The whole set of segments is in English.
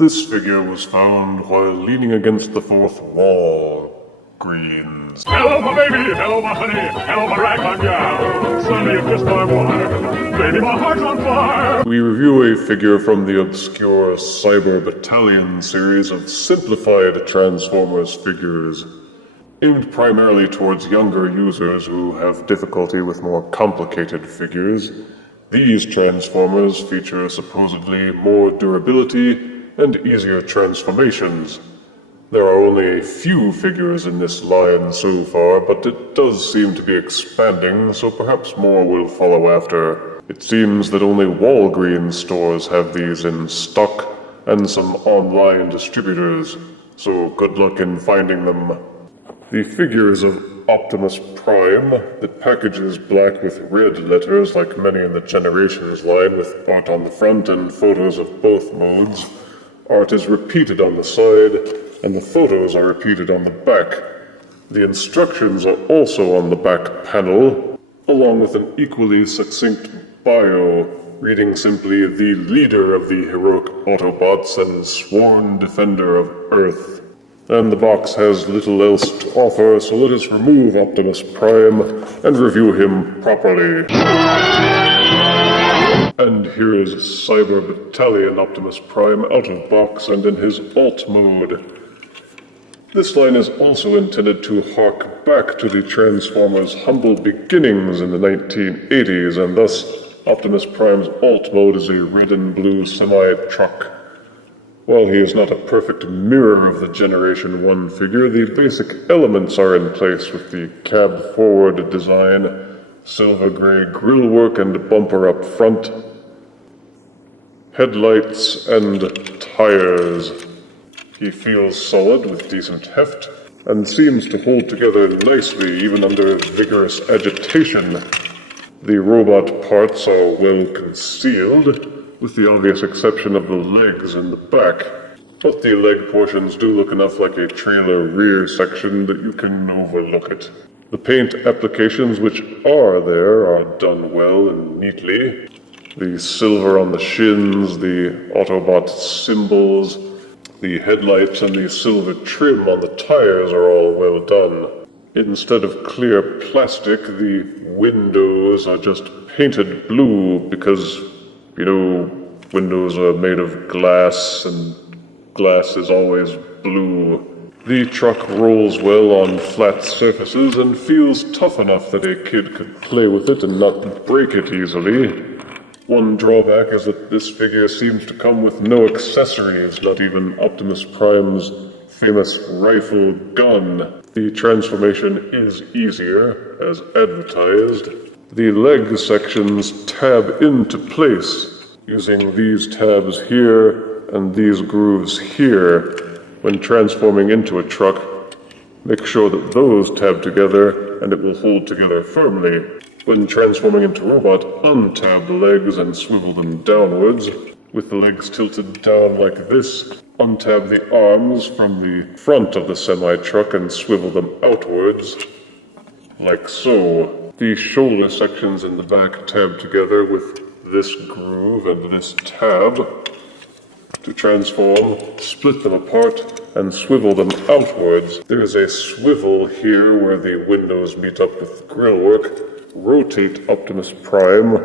This figure was found while leaning against the fourth wall. Greens. Hello, my baby. Hello, my honey. Hello, my ragtime gal. Suddenly you kissed my wife. Baby, my heart's on fire. We review a figure from the obscure Cyber Battalion series of simplified Transformers figures, aimed primarily towards younger users who have difficulty with more complicated figures. These Transformers feature supposedly more durability and easier transformations. There are only a few figures in this line so far, but it does seem to be expanding, so perhaps more will follow after. It seems that only Walgreens stores have these in stock, and some online distributors, so good luck in finding them. The figure is of Optimus Prime. The package is black with red letters, like many in the Generations line, with art on the front and photos of both modes. Art is repeated on the side, and the photos are repeated on the back. The instructions are also on the back panel, along with an equally succinct bio, reading simply, "The leader of the heroic Autobots and sworn defender of Earth." And the box has little else to offer, so let us remove Optimus Prime and review him properly. And here is Cyber Battalion Optimus Prime out of box and in his alt mode. This line is also intended to hark back to the Transformers' humble beginnings in the 1980s, and thus Optimus Prime's alt mode is a red and blue semi-truck. While he is not a perfect mirror of the Generation 1 figure, the basic elements are in place with the cab-forward design, silver-gray grillwork and bumper up front, headlights, and tires. He feels solid with decent heft, and seems to hold together nicely even under vigorous agitation. The robot parts are well concealed, with the obvious exception of the legs in the back. But the leg portions do look enough like a trailer rear section that you can overlook it. The paint applications which are there are done well and neatly. The silver on the shins, the Autobot symbols, the headlights, and the silver trim on the tires are all well done. Instead of clear plastic, the windows are just painted blue because, windows are made of glass, and glass is always blue. The truck rolls well on flat surfaces and feels tough enough that a kid could play with it and not break it easily. One drawback is that this figure seems to come with no accessories, not even Optimus Prime's famous rifle gun. The transformation is easier, as advertised. The leg sections tab into place, using these tabs here and these grooves here. When transforming into a truck, make sure that those tab together and it will hold together firmly. When transforming into robot, untab the legs and swivel them downwards. With the legs tilted down like this, untab the arms from the front of the semi-truck and swivel them outwards, like so. The shoulder sections in the back tab together with this groove and this tab. To transform, split them apart and swivel them outwards. There is a swivel here where the windows meet up with the grillwork. Rotate Optimus Prime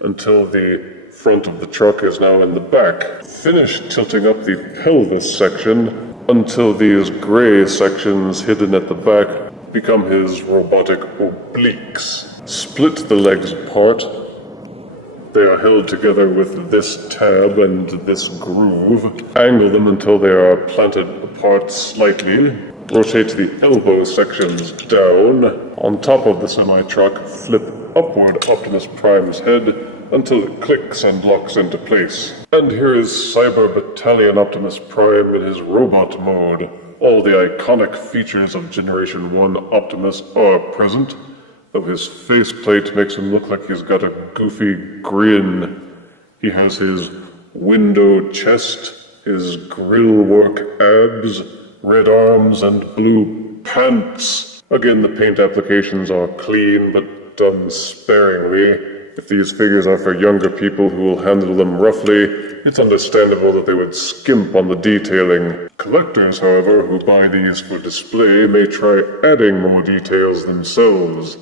until the front of the truck is now in the back. Finish tilting up the pelvis section until these gray sections hidden at the back become his robotic obliques. Split the legs apart. They are held together with this tab and this groove. Angle them until they are planted apart slightly. Rotate the elbow sections down. On top of the semi-truck, flip upward Optimus Prime's head until it clicks and locks into place. And here is Cyber Battalion Optimus Prime in his robot mode. All the iconic features of Generation 1 Optimus are present, though his faceplate makes him look like he's got a goofy grin. He has his window chest, his grillwork abs, red arms, and blue pants. Again, the paint applications are clean, but done sparingly. If these figures are for younger people who will handle them roughly, it's understandable that they would skimp on the detailing. Collectors, however, who buy these for display may try adding more details themselves.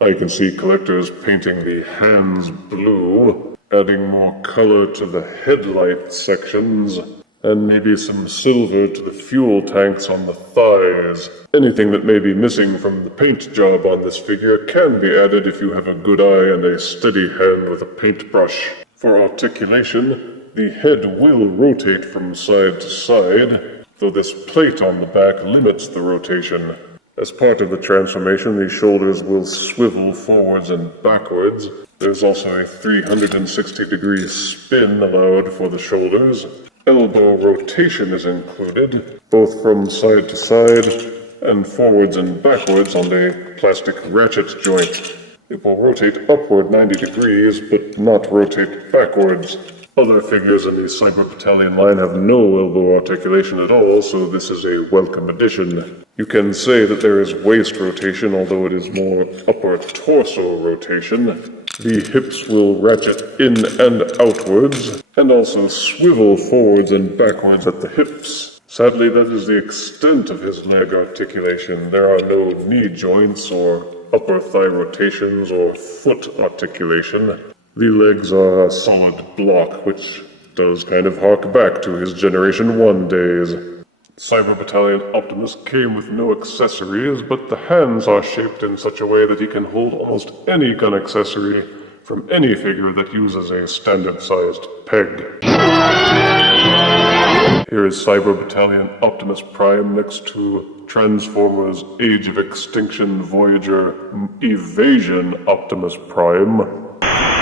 I can see collectors painting the hands blue, adding more color to the headlight sections, and maybe some silver to the fuel tanks on the thighs. Anything that may be missing from the paint job on this figure can be added if you have a good eye and a steady hand with a paintbrush. For articulation, the head will rotate from side to side, though this plate on the back limits the rotation. As part of the transformation, the shoulders will swivel forwards and backwards. There's also a 360-degree spin allowed for the shoulders. Elbow rotation is included, both from side to side and forwards and backwards on the plastic ratchet joint. It will rotate upward 90 degrees, but not rotate backwards. Other figures in the Cyber Battalion line have no elbow articulation at all, so this is a welcome addition. You can say that there is waist rotation, although it is more upper torso rotation. The hips will ratchet in and outwards, and also swivel forwards and backwards at the hips. Sadly, that is the extent of his leg articulation. There are no knee joints or upper thigh rotations or foot articulation. The legs are a solid block, which does kind of hark back to his Generation 1 days. Cyber Battalion Optimus came with no accessories, but the hands are shaped in such a way that he can hold almost any gun accessory from any figure that uses a standard-sized peg. Here is Cyber Battalion Optimus Prime next to Transformers Age of Extinction Voyager Evasion Optimus Prime.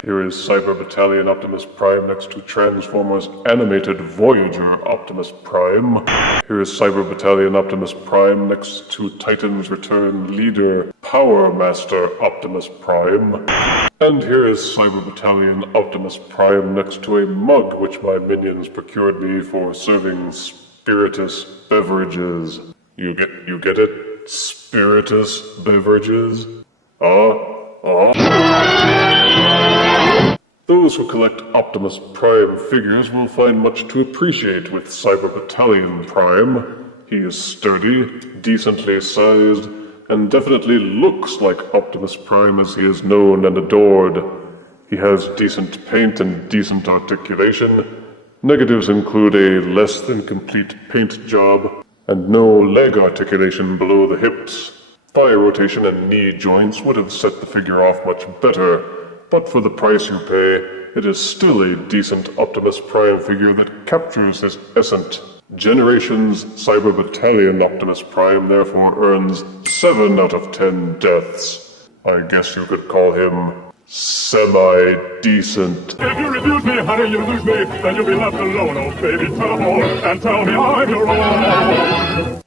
Here is Cyber Battalion Optimus Prime next to Transformers Animated Voyager Optimus Prime. Here is Cyber Battalion Optimus Prime next to Titan's Return Leader Power Master Optimus Prime. And here is Cyber Battalion Optimus Prime next to a mug which my minions procured me for serving spiritus beverages. You get it? Spiritus beverages? Those who collect Optimus Prime figures will find much to appreciate with Cyber Battalion Prime. He is sturdy, decently sized, and definitely looks like Optimus Prime as he is known and adored. He has decent paint and decent articulation. Negatives include a less than complete paint job, and no leg articulation below the hips. Thigh rotation and knee joints would have set the figure off much better, but for the price you pay, it is still a decent Optimus Prime figure that captures his essence. Generations Cyber Battalion Optimus Prime therefore earns 7 out of 10 deaths. I guess you could call him semi-decent. If you refuse me, honey, you lose me. Then you'll be left alone, oh baby. Tell them all and tell me I'm your own.